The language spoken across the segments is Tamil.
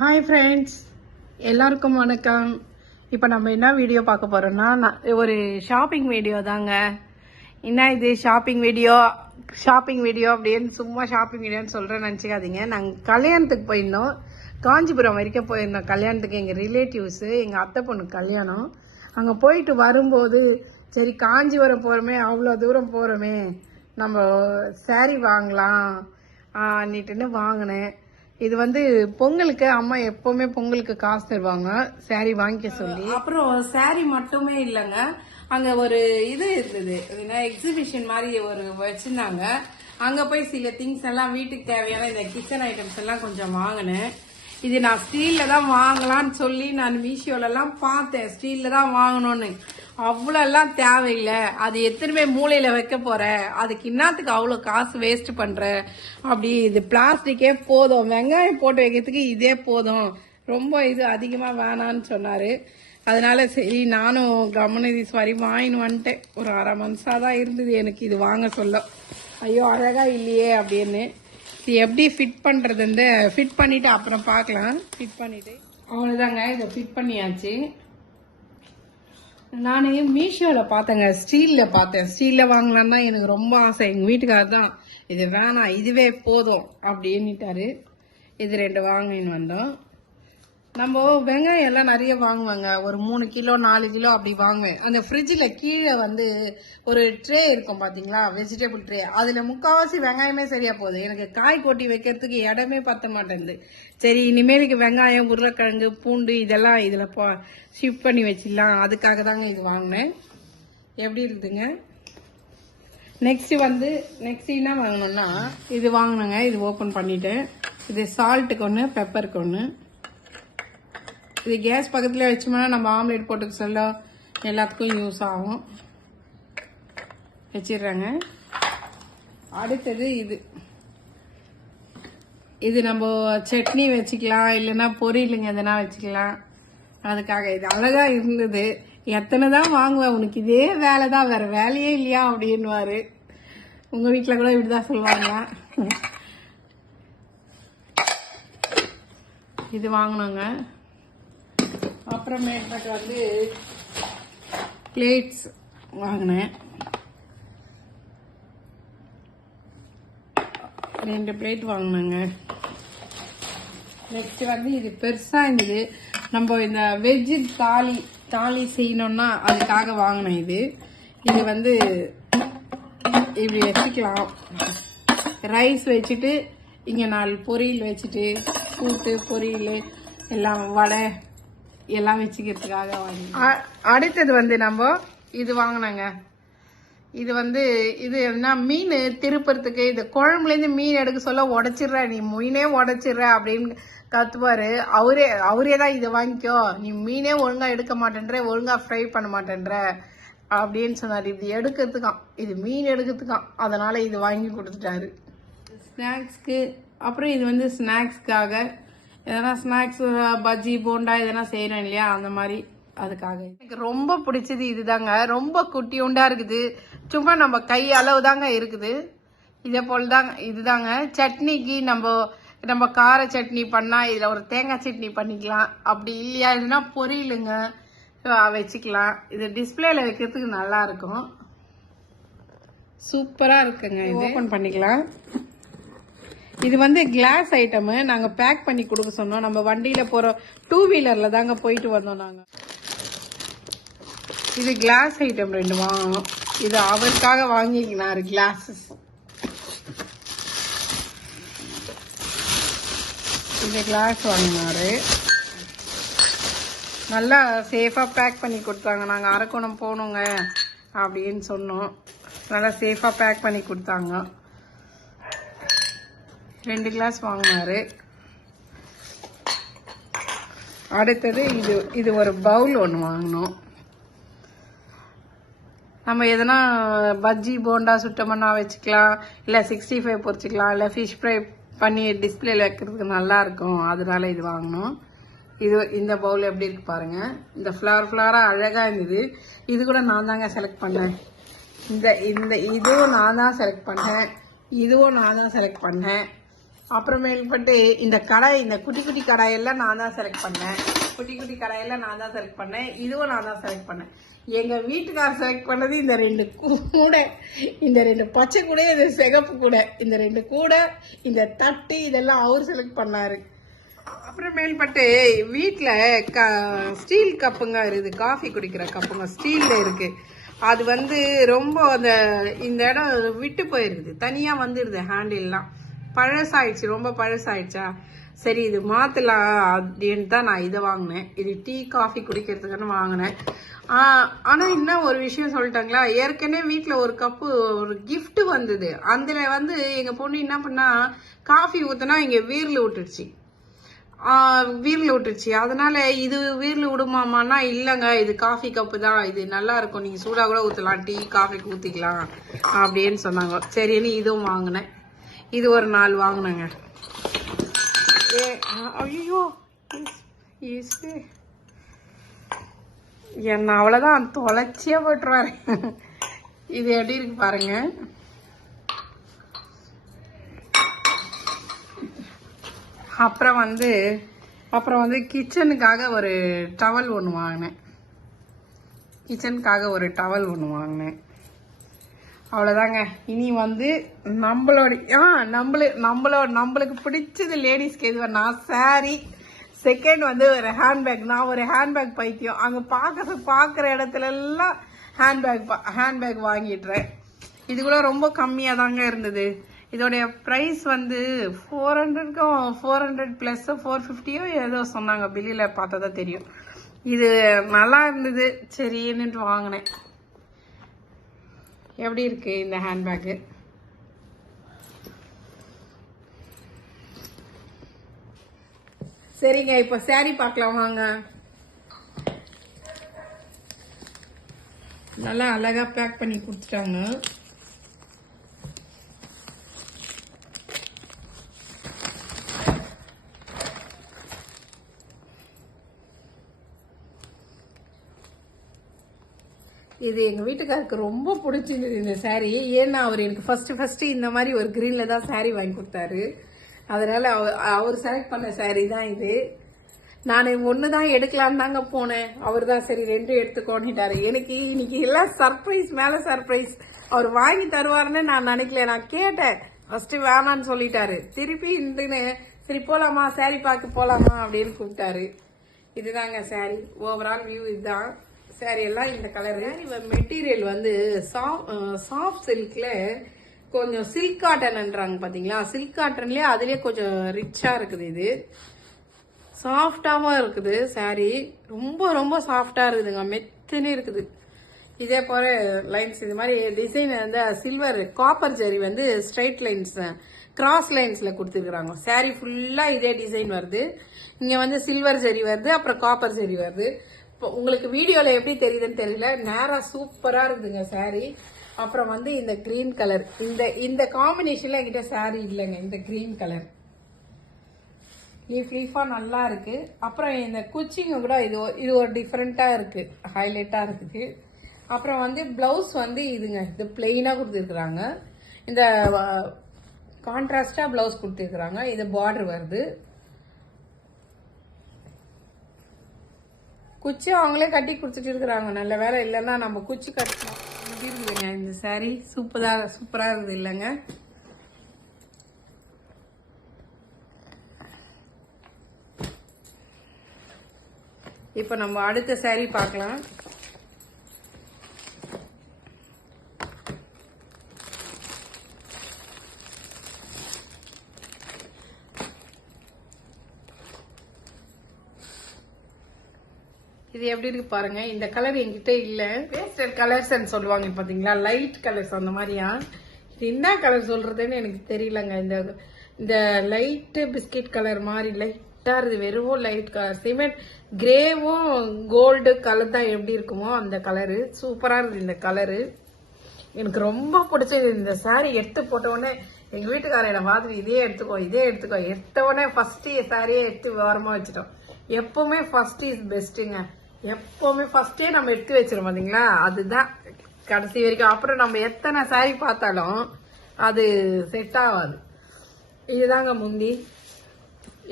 ஹாய் ஃப்ரெண்ட்ஸ், எல்லாருக்கும் வணக்கம். இப்போ நம்ம என்ன வீடியோ பார்க்க போகிறோம்னா, ஒரு ஷாப்பிங் வீடியோ தாங்க. என்ன இது ஷாப்பிங் வீடியோ அப்படின்னு சும்மா ஷாப்பிங் வீடியோன்னு சொல்கிறேன்னு நினச்சிக்காதீங்க. நாங்கள் கல்யாணத்துக்கு போயிருந்தோம், காஞ்சிபுரம் வரைக்கும் போயிருந்தோம் கல்யாணத்துக்கு. எங்கள் ரிலேட்டிவ்ஸு, எங்கள் அத்தை பொண்ணு கல்யாணம். அங்கே போயிட்டு வரும்போது சரி காஞ்சிபுரம் போகிறோமே, அவ்வளோ தூரம் போகிறோமே, நம்ம சாரீ வாங்கலாம் அன்னிட்டுன்னு வாங்கினேன். இது வந்து பொங்கலுக்கு அம்மா எப்பவுமே பொங்கலுக்கு காசு தருவாங்க சாரி வாங்கிக்க சொல்லி. அப்புறம் சாரி மட்டுமே இல்லைங்க, அங்க ஒரு இது இருந்தது, எக்ஸிபிஷன் மாதிரி ஒரு வச்சிருந்தாங்க. அங்க போய் சில திங்ஸ் எல்லாம் வீட்டுக்கு தேவையான இந்த கிச்சன் ஐட்டம்ஸ் எல்லாம் கொஞ்சம் வாங்கினேன். இது நான் ஸ்டீல்ல தான் வாங்கலாம்னு சொல்லி நான் மீஷோல எல்லாம் பார்த்தேன், ஸ்டீல்ல தான் வாங்கணும்னு. அவ்வளோ எல்லாம் தேவையில்லை, அது எத்தனை மூளையில வைக்க போற, அதுக்கு இன்னத்துக்கு அவ்வளோ காசு வேஸ்ட் பண்ற, அப்படி இது பிளாஸ்டிக்கே போதும், வெங்காயம் போட்டு வைக்கிறதுக்கு இதே போதும், ரொம்ப இது அதிகமா வேணான்னு சொன்னாரு. அதனால சரி நானும் கவர்மெண்ட் வரி வாங்கின்னு வந்துட்டேன். ஒரு 1/2 மந்த்ஸா தான் இருந்தது எனக்கு இது வாங்க சொல்ல. ஐயோ அழகா இல்லையே அப்படின்னு. இது எப்படி ஃபிட் பண்றதுன்னு ஃபிட் பண்ணிட்டு அப்புறம் பார்க்கலாம். ஃபிட் பண்ணிட்டு அவ்வளோதாங்க, இதை ஃபிட் பண்ணியாச்சு. நான் மீஷோவில் பார்த்தேங்க, ஸ்டீலில் பார்த்தேன். ஸ்டீலில் வாங்கலான்னு தான் எனக்கு ரொம்ப ஆசை. எங்கள் வீட்டுக்காரர் தான் இது வேணாம், இதுவே போதும் அப்படின்னுட்டாரு. இது 2 வாங்கின்னு வந்தோம். நம்ம வெங்காயம் எல்லாம் நிறைய வாங்குவாங்க, ஒரு 3 கிலோ 4 கிலோ அப்படி வாங்குவேன். அந்த ஃப்ரிட்ஜில் கீழே வந்து ஒரு ட்ரே இருக்கும் பார்த்தீங்களா, வெஜிடபிள் ட்ரே, அதில் முக்கால்வாசி வெங்காயமே சரியா போகுது. எனக்கு காய் கொட்டி வைக்கிறதுக்கு இடமே பத்த மாட்டேங்குது. சரி இனிமேலுக்கு வெங்காயம், உருளைக்கிழங்கு, பூண்டு இதெல்லாம் இதில் ஷிஃப்ட் பண்ணி வச்சிடலாம், அதுக்காக தாங்க இது வாங்கினேன். எப்படி இருக்குதுங்க. நெக்ஸ்ட் என்ன வாங்கணும்னா இது வாங்கினேங்க. இது ஓப்பன் பண்ணிட்டேன். இது சால்ட்டுக்கு ஒன்று, பெப்பருக்கு ஒன்று. இது கேஸ் பக்கத்துல வச்சோம்னா நம்ம ஆம்லேட் போட்டுக்க சொல்ல எல்லாத்துக்கும் யூஸ் ஆகும். வச்சிடுறாங்க. அடுத்தது இது நம்ம சட்னி வச்சுக்கலாம், இல்லைன்னா பொரியலுங்க எதனா வச்சுக்கலாம், அதுக்காக இது அழகா இருந்தது. எத்தனை தான் வாங்குவேன், உனக்கு இதே வேலை தான், வேற வேலையே இல்லையா அப்படின்னுவாரு. உங்க வீட்டுல கூட இப்படிதான் சொல்லுவாங்க. இது வாங்கினோங்க. அப்புறமேட்டுக்கு வந்து பிளேட்ஸ் வாங்கினேன், 2 பிளேட் வாங்கினேங்க. நெக்ஸ்ட் வந்து இது பெருசா இருந்தது, நம்ம இந்த வெஜ்ஜு தாலி செய்யணும்னா அதுக்காக வாங்கினேன். இது வந்து இப்படி வச்சுக்கலாம், ரைஸ் வச்சுட்டு இங்க 4 பொரியல் வச்சுட்டு, கூட்டு பொரியல் எல்லாம் வடை எல்லாம் வச்சுக்கிறதுக்காக வாங்கி. அடுத்தது வந்து நம்ம இது வாங்கினாங்க. இது என்ன மீன் திருப்பறதுக்கு, இது குழம்புலேருந்து மீன் எடுக்க சொல்ல உடைச்சிடுற, நீ மீனே உடைச்சிடுற அப்படின்னு கத்துவாரு. அவரே தான் இதை வாங்கிக்கோ, நீ மீனே ஒழுங்கா எடுக்க மாட்டேன்ற, ஒழுங்கா ஃப்ரை பண்ண மாட்டேன்ற அப்படின்னு சொன்னாரு. இது எடுக்கிறதுக்கான், இது மீன் எடுக்கிறதுக்கான், அதனால இது வாங்கி கொடுத்துட்டாரு. ஸ்நாக்ஸ்க்கு அப்புறம் இது வந்து ஸ்நாக்ஸ்க்காக எதனா ஸ்நாக்ஸ், பஜ்ஜி போண்டா எதனா செய்யறோம் இல்லையா, அந்த மாதிரி அதுக்காக. எனக்கு ரொம்ப பிடிச்சது இதுதாங்க. ரொம்ப குட்டியுண்டா இருக்குது, சும்மா நம்ம கை அளவு தாங்க இருக்குது. இதே போல தாங்க இதுதாங்க. சட்னிக்கு நம்ம கார சட்னி பண்ணா இதுல ஒரு தேங்காய் சட்னி பண்ணிக்கலாம், அப்படி இல்லையா இதுனா பொரியலுங்க வச்சுக்கலாம். இது டிஸ்பிளேல வைக்கிறதுக்கு நல்லா இருக்கும், சூப்பரா இருக்குங்க. இது ஓபன் பண்ணிக்கலாம். இது வந்து கிளாஸ் ஐட்டம், நாங்க பேக் பண்ணி கொடுக்க சொன்னோம். நம்ம வண்டியில போறோம், 2 வீலர்ல தாங்க போயிட்டு வந்தோம் நாங்க. இது கிளாஸ் ஐட்டம் 2 வாங்கணும். இது அவருக்காக வாங்கிக்கினாரு கிளாஸஸ். இந்த கிளாஸ் வாங்கினாரு, நல்லா சேஃபா பேக் பண்ணி கொடுத்தாங்க. நாங்க அரக்கோணம் போனோங்க அப்படின்னு சொன்னோம், நல்லா சேஃபா பேக் பண்ணி கொடுத்தாங்க. 2 கிளாஸ் வாங்கினாரு. அடுத்தது இது ஒரு பவுல் ஒன்று வாங்கினோம். நம்ம எதனா பஜ்ஜி போண்டா சுட்டமன்னா வச்சுக்கலாம், இல்லை 65 பொரிச்சுக்கலாம், இல்லை ஃபிஷ் ஃப்ரை பண்ணி டிஸ்பிளேல வைக்கிறதுக்கு நல்லா இருக்கும், அதனால இது வாங்கினோம். இந்த பவுல் எப்படி இருக்கு பாருங்க, இந்த ஃப்ளவரா அழகா இருந்தது. இது கூட நான் தாங்க செலக்ட் பண்ணேன். இதுவும் நான் தான் செலக்ட் பண்ணேன், இதுவும் நான் தான் செலக்ட் பண்ணேன். அப்புறமேல்பட்டு இந்த கடாய், இந்த குட்டி குட்டி கடாயெல்லாம் நான் தான் செலக்ட் பண்ணேன். குட்டி குட்டி கடாயெல்லாம் நான் தான் செலக்ட் பண்ணேன். இதுவும் நான் தான் செலக்ட் பண்ணேன். எங்கள் வீட்டுக்கார் செலக்ட் பண்ணது இந்த 2 கூடை, இந்த 2 பச்சை கூடை, இந்த சிகப்பு கூடை, இந்த 2 கூடை, இந்த தட்டு, இதெல்லாம் அவர் செலக்ட் பண்ணாரு. அப்புறமேல்பட்டு வீட்டில் ஸ்டீல் கப்புங்க இருக்குது, காஃபி குடிக்கிற கப்புங்க ஸ்டீலில் இருக்குது. அது வந்து ரொம்ப இந்த இடம் விட்டு போயிருக்குது, தனியாக வந்துடுது, ஹேண்டில்லாம் பழசாயிடுச்சு, ரொம்ப பழசாயிடுச்சா. சரி இது மாற்றலாம் அப்படின்னு தான் நான் இதை வாங்கினேன். இது டீ காஃபி குடிக்கிறதுக்குன்னு வாங்கினேன். ஆனால் இன்னும் ஒரு விஷயம் சொல்லிட்டாங்களா, ஏற்கனவே வீட்டில் ஒரு கப்பு ஒரு கிஃப்ட் வந்தது. அதில் வந்து எங்கள் பொண்ணு என்ன பண்ணா, காஃபி ஊற்றினா இங்கே வீரில் விட்டுடுச்சு. அதனால இது வீரில் விடுமாமான்னா, இல்லைங்க இது காஃபி கப்பு தான், இது நல்லா இருக்கும், நீங்கள் சூடாக கூட ஊற்றலாம், டீ காஃபிக்கு ஊற்றிக்கலாம் அப்படின்னு சொன்னாங்க. சரின்னு இதுவும் வாங்கினேன். இது ஒரு 4 வாங்கினேங்க. ஐயோ என்ன அவ்வளோதான் தொலைச்சியே போட்டுருவாரு. இது எப்படி இருக்கு பாருங்க. அப்புறம் வந்து கிச்சனுக்காக ஒரு டவல் ஒன்று வாங்கினேன். அவ்வளோதாங்க. இனி வந்து நம்மளுக்கு பிடிச்சது லேடிஸ்க்கு எதுவா, நான் சாரி, செகண்ட் வந்து ஒரு ஹேண்ட்பேக். நான் ஒரு ஹேண்ட்பேக் பைத்தியம். அங்கே பார்க்குற இடத்துல எல்லாம் ஹேண்ட்பேக் வாங்கிடுறேன். இது கூட ரொம்ப கம்மியாக தாங்க இருந்தது. இதோடைய ப்ரைஸ் வந்து 400 ப்ளஸ் 450 ஏதோ சொன்னாங்க, பில்லில் பார்த்தா தான் தெரியும். இது நல்லா இருந்தது, சரின்னுட்டு வாங்கினேன். எப்படி இருக்கு இந்த ஹேண்ட்பேக்கு? சரிங்க, இப்போ சாரி பார்க்கலாம் வாங்க. நல்லா அழகா பேக் பண்ணி கொடுத்துட்டாங்க. இது எங்கள் வீட்டுக்காருக்கு ரொம்ப பிடிச்சிருந்தது இந்த சாரீ. ஏன்னா அவர் எனக்கு ஃபர்ஸ்ட் இந்த மாதிரி ஒரு க்ரீனில் தான் சாரீ வாங்கி கொடுத்தாரு. அதனால் அவர் செலக்ட் பண்ண சாரீ தான் இது. நான் 1 தான் எடுக்கலான்னு தாங்க போனேன். அவர் தான் சரி 2 எடுத்துக்கோன்னுட்டாரு. எனக்கு இன்னைக்கு எல்லாம் சர்ப்ரைஸ் மேலே சர்ப்ரைஸ். அவர் வாங்கி தருவாருன்னு நான் நினைக்கல. நான் கேட்டேன், ஃபர்ஸ்ட் வேணான்னு சொல்லிட்டாரு. திருப்பி இந்துன்னு சரி போகலாமா, சாரீ பார்க்க போகலாமா அப்படின்னு கூப்பிட்டாரு. இதுதாங்க சாரீ, ஓவரால் வியூ இதுதான். சாரி எல்லாம் இந்த கலரு. மெட்டீரியல் வந்து சாஃப்ட் சில்க்ல கொஞ்சம் சில்க் காட்டன்ன்றாங்க பாத்தீங்களா, சில்க் காட்டன்லயே அதுலயே கொஞ்சம் ரிச்சா இருக்குது. இது சாஃப்டாவும் இருக்குது சாரி, ரொம்ப ரொம்ப சாஃப்டா இருக்குதுங்க, மெத்துன்னு இருக்குது. இதே போல லைன்ஸ் இது மாதிரி டிசைன் வந்து சில்வர் காப்பர் ஜெரி வந்து ஸ்ட்ரைட் லைன்ஸ் கிராஸ் லைன்ஸ்ல கொடுத்துருக்காங்க. சாரி ஃபுல்லா இதே டிசைன் வருது. இங்க வந்து சில்வர் ஜெரி வருது, அப்புறம் காப்பர் ஜெரி வருது. உங்களுக்கு வீடியோல எப்படி தெரியுதுன்னு தெரியல, நேரா சூப்பரா இருக்குதுங்க சாரி. அப்புறம் வந்து இந்த கிரீன் கலர், இந்த காம்பினேஷன்ல என்கிட்ட சாரி இல்லைங்க. இந்த கிரீன் கலர் லீஃபா நல்லா இருக்கு. அப்புறம் இந்த குச்சிங்க கூட இது ஒரு டிஃப்ரெண்டா இருக்கு, ஹைலைட்டா இருக்குது. அப்புறம் வந்து பிளவுஸ் வந்து இதுங்க, இது பிளெயினா கொடுத்துருக்குறாங்க. இந்த கான்ட்ராஸ்டா பிளவுஸ் கொடுத்துருக்குறாங்க. இது பார்டர் வருது. குச்சி அவங்களே கட்டி கொடுத்துட்டு இருக்கிறாங்க. நல்ல வேலை, இல்லைன்னா நம்ம குச்சி கட்டணும். இருக்குதுங்க இந்த சாரி, சூப்பரா இருக்குது இல்லைங்க. இப்போ நம்ம அடுத்த சாரி பார்க்கலாம். இது எப்படி இருக்கு பாருங்க. இந்த கலர் என்கிட்ட இல்ல, பேஸ்டல் கலர்ஸ் சொல்லுவாங்க பாத்தீங்களா, லைட் கலர்ஸ் அந்த மாதிரியா. இது என்ன கலர் சொல்றதுன்னு எனக்கு தெரியலங்க. இந்த லைட் பிஸ்கட் கலர் மாதிரி லைட்டா இருக்கு, வெறும் லைட் கலர். சிமெண்ட் கிரேவும் கோல்டு கலர் தான் எப்படி இருக்குமோ அந்த கலரு. சூப்பரா இருக்கு இந்த கலரு, எனக்கு ரொம்ப பிடிச்சது. இந்த சாரி எடுத்து போட்ட உடனே எங்க வீட்டுக்காரர் என்ன பார்த்துட்டு இதே எடுத்துக்கோ எடுத்த உடனே ஃபர்ஸ்ட் சாரியே எடுத்து வாரமா வச்சுட்டோம். எப்பவுமே ஃபர்ஸ்ட் இஸ் பெஸ்ட்டுங்க. எப்பவுமே ஃபர்ஸ்டே நம்ம எடுத்து வச்சிரும் பாத்தீங்களா, அதுதான் கடைசி வரைக்கும். அப்புறம் நம்ம எத்தனை சாரி பார்த்தாலும் அது செட் ஆகாது. இதுதாங்க முந்தி,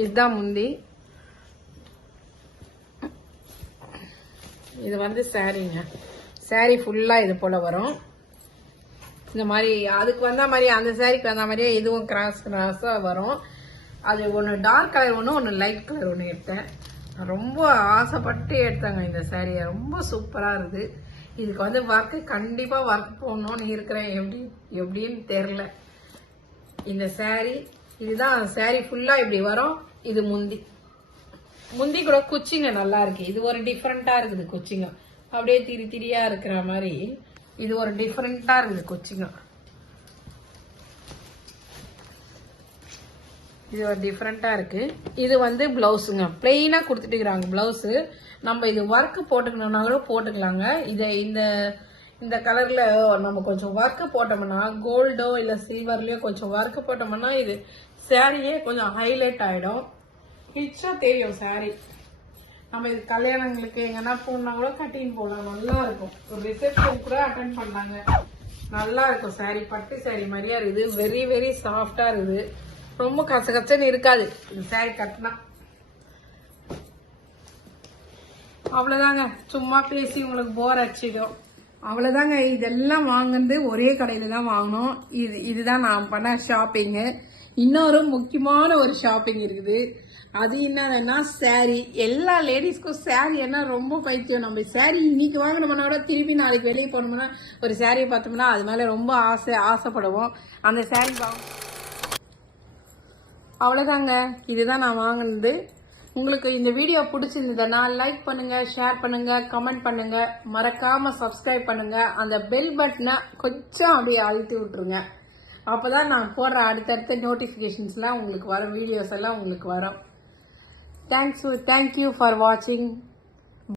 இதுதான் முந்தி. இது வந்து சாரீங்க. சாரீ ஃபுல்லா இது போல வரும். இந்த மாதிரி அதுக்கு வந்த மாதிரி அந்த சாரீக்கு வந்த மாதிரியே இதுவும் கிராஸ் கிராஸா வரும். அது ஒன்று டார்க் கலர் ஒன்று லைட் கலர் ஒன்று எடுத்தேன். ரொம்ப ஆசைப்பட்டு எடுத்தாங்க இந்த சாரியை. ரொம்ப சூப்பராக இருக்குது. இதுக்கு வந்து ஒர்க்கு கண்டிப்பாக ஒர்க் போடணும்னு இருக்கிறேன். எப்படின்னு தெரில. இந்த சாரி இதுதான் சாரி ஃபுல்லாக இப்படி வரும். இது முந்தி. முந்தி கூட குச்சிங்க நல்லா இருக்கு. இது ஒரு டிஃப்ரெண்ட்டாக இருக்குது குச்சிங்க. அப்படியே திரி திரியா இருக்கிற மாதிரி இது ஒரு டிஃப்ரெண்ட்டாக இருக்குது குச்சிங்க. இது ஒரு டிஃப்ரெண்ட்டாக இருக்கு. இது வந்து பிளவுஸுங்க. பிளெயினாக கொடுத்துட்டுக்கிறாங்க பிளவுஸு. நம்ம இது ஒர்க்கு போட்டுக்கணும்னா கூட போட்டுக்கலாங்க. இதை இந்த கலர்ல நம்ம கொஞ்சம் ஒர்க்கு போட்டோம்னா கோல்டோ இல்லை சில்வர்லயோ கொஞ்சம் ஒர்க்கு போட்டோம்னா இது சாரியே கொஞ்சம் ஹைலைட் ஆயிடும். ரிச்சா தெரியும் சாரி. நம்ம இது கல்யாணங்களுக்கு எங்கன்னா போனா கூட கட்டின்னு போகலாம். நல்லா இருக்கும். ஒரு ரிசப்ஷன் கூட அட்டன் பண்ணாங்க. நல்லா இருக்கும் சாரி. பட்டு சாரி மாதிரியா இருக்குது. வெரி வெரி சாஃப்டா இருக்குது. ரொம்ப கசகச்சன்னு இருக்காது இந்த சாரி கட்டினா. அவ்வளவுதாங்க. சும்மா பேசி உங்களுக்கு போர் அடிச்சிடும். அவ்வளவுதாங்க. இதெல்லாம் வாங்குறது ஒரே கடையில தான் வாங்கணும். இதுதான் நான் பண்ண ஷாப்பிங்கு. இன்னொரு முக்கியமான ஒரு ஷாப்பிங் இருக்குது. அது என்னன்னா சாரி. எல்லா லேடிஸ்க்கும் சாரி என்ன ரொம்ப பைத்தியம். நம்ம சாரி இன்னைக்கு வாங்கினோம்னா கூட திருப்பி நாளைக்கு வெளியே போனோம்னா ஒரு சாரியை பார்த்தோம்னா அது மேல ரொம்ப ஆசைப்படுவோம். அந்த சாரி அவ்வளவுதாங்க. இதுதான் நான் வாங்கினது. உங்களுக்கு இந்த வீடியோ பிடிச்சிருந்ததுன்னா லைக் பண்ணுங்க, ஷேர் பண்ணுங்க, கமெண்ட் பண்ணுங்க, மறக்காம சப்ஸ்கிரைப் பண்ணுங்க. அந்த பெல் பட்டனை கொஞ்சம் அப்படியே அழுத்தி விட்டுருங்க. அப்பதான் நான் போடுற அடுத்தடுத்த நோட்டிபிகேஷன்ஸ்லாம் உங்களுக்கு வரும். வீடியோஸ் எல்லாம் உங்களுக்கு வரும். Thank you for watching.